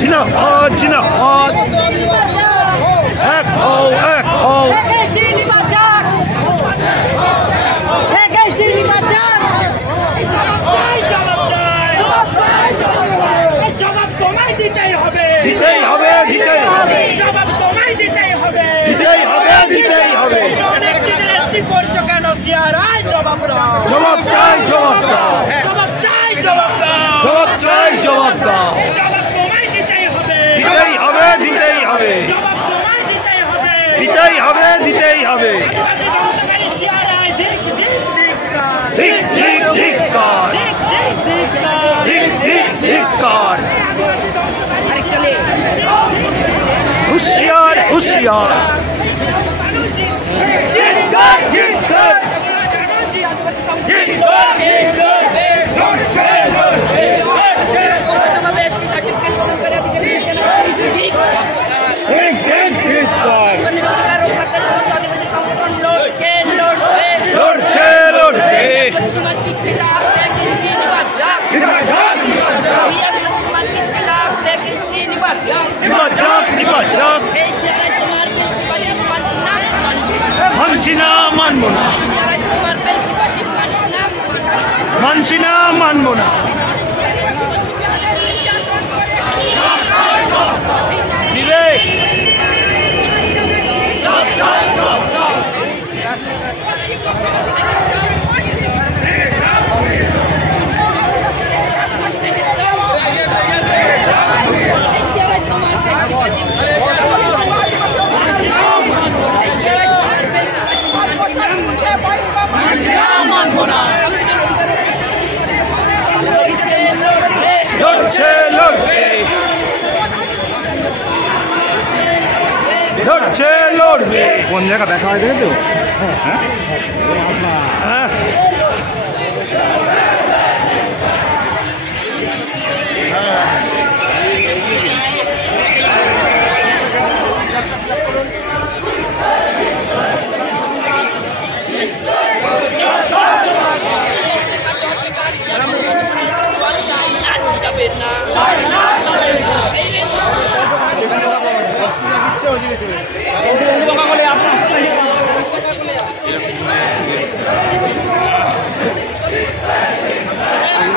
জিন্দাবাদ জিন্দাবাদ এক হও এক হও দিতেই হবে দিতেই হবে দিতেই হবে দিতেই হবে করছো কেন সিয়ারাই জবাব দাও জবাব চাই জবাব দাও জবাব চাই জবাব দাও জবাব চাই জবাব দাও জবাব তোমায় দিতেই হবে দিতেই হবে দিতেই হবে জবাব তোমায় দিতেই হবে দিতেই হবে দিতেই হবে সিয়ারাই দিক দিক দিক দিক দিক কার দিক দিক দিক কার হুশিয়ার হুশিয়ার মানছিনা মানবো না মানছিনা মানবো না বিবেক লড়বে কোন জায়গা দেখা হয় দেখেছো হ্যাঁ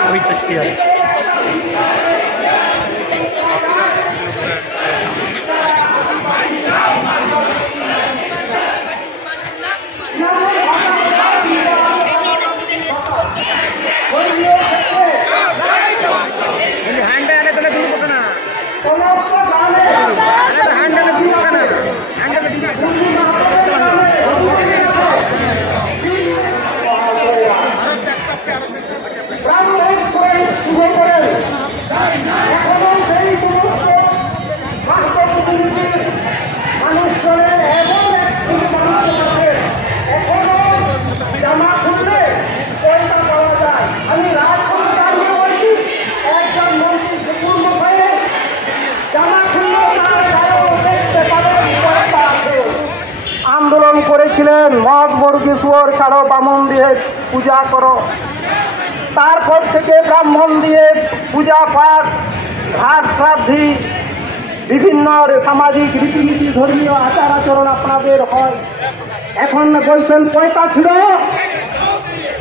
ওইটা শিয়ার আন্দোলন করেছিলেন মদ মুরগি শুয়োর ছাড়ো বামন দিয়ে পূজা করো তারপর থেকে ব্রাহ্মণ দিয়ে পূজা পাঠ ঘাট শ্রাদ্ধি বিভিন্ন সামাজিক রীতিনীতি ধর্মীয় আচার আচরণ আপনাদের হয় এখন বলছেন পয়সা ছিল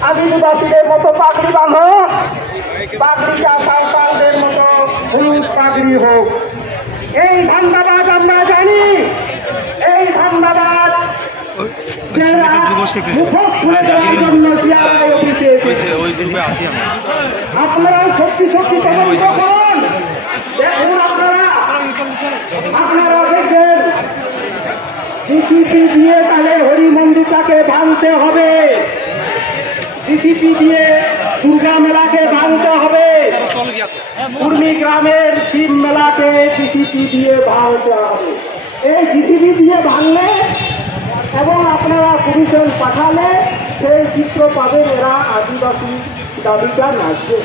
আদিবাসীদের মতো পাগড়ি বাঁধো পাগড়িটা সাঁওতালদের মতো হলুদ পাগড়ি হোক এই ধান্দাবাদ আমরা জানি এই ধান্দাবাদ আপনারা সত্যি সত্যি দেখুন আপনারা দেখবেন ডিসিপি দিয়ে তাহলে হরি মন্দিরটাকে ভাঙতে হবে ডিসিপি দিয়ে দুর্গা মেলাকে ভাঙতে হবে কুর্মি গ্রামের শিব মেলাকে ডিসিপি দিয়ে ভাঙতে হবে এই ডিসিপি দিয়ে ভাঙলে এবং আপনারা কমিশন পাঠালে সেই চিত্র পাবেন এরা আদিবাসী দাবিটা নাচবে